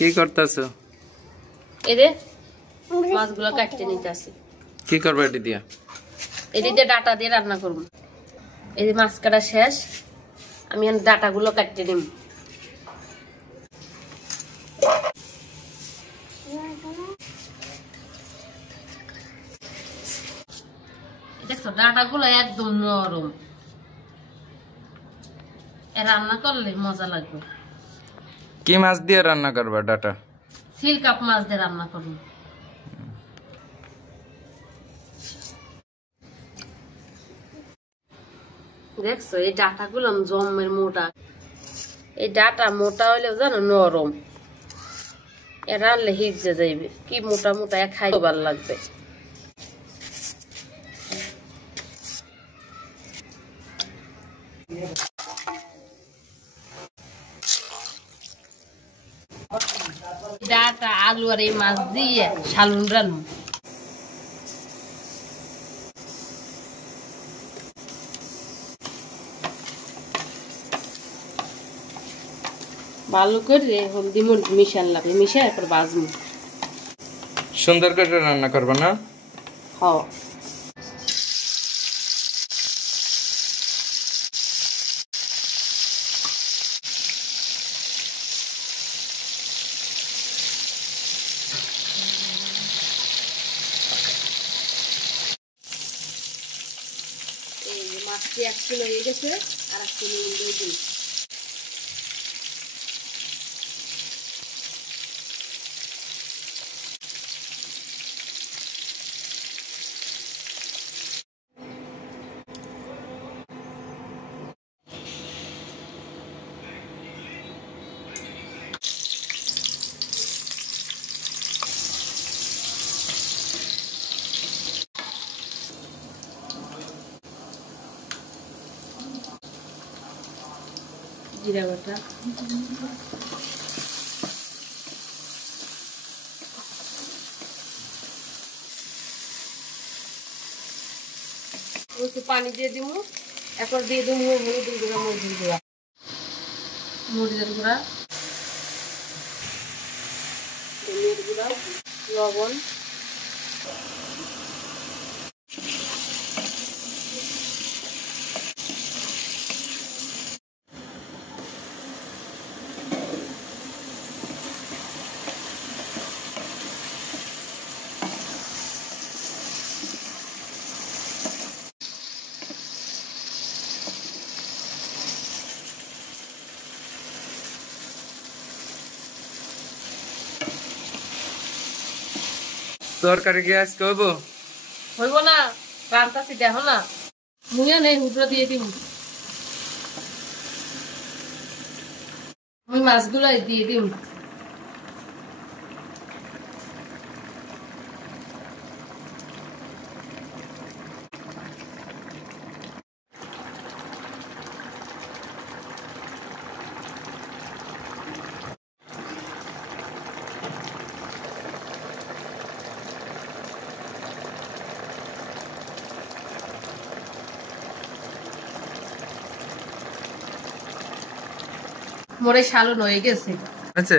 কি করতেছো? এই যে মাছগুলো কাটতে নিতেছি। কি করবে এটি দিয়া? এটি দিয়ে ডাটা দিয়ে রান্না করব। এই যে মাছ কাটা শেষ, আমি এখন ডাটাগুলো কাটতে নিব। দেখছো ডাটাগুলো একদম নরম, রান্না করলে মজা লাগবে। কি মাছ দিয়ে রান্না করবে ডাটা? সিলকাপ মাছ দিয়ে রান্না করব। দেখছো এই ডাটাগুলো জমের মোটা, এই ডাটা মোটা হইলেও জানো নরম, এরা রান্নলে হিজে যাইবে। কি মোটা মোটা খাই ভালো লাগবে। ডাটা আলু আর এই মাছ দিয়ে শালুন রান্না। ভালো করে হলদি মরিচ মিশান লাগবে, মিশাই এরপর বাজবো। সুন্দর করে রান্না করবে না? হ্যাঁ। এই মাছটি 1 কিলো হয়ে গেছে, আর 1 কিলো দিয়ে দিই। জিরা বাটা, একটু পানি দিয়ে দিব। এরপর দিয়ে দেবো হলুদের গুঁড়া, মরিচের গুঁড়া, ধনিয়ার গুঁড়া, লবণ। তরকারি কি আজকে হইব? হইব না, রান্তাছি দেখো না। মুইয়া নেই, হুদরা দিয়ে দিব। আমি মাছগুলো দিয়ে দিব। মোরে শালুন হয়ে গেছে। আচ্ছা।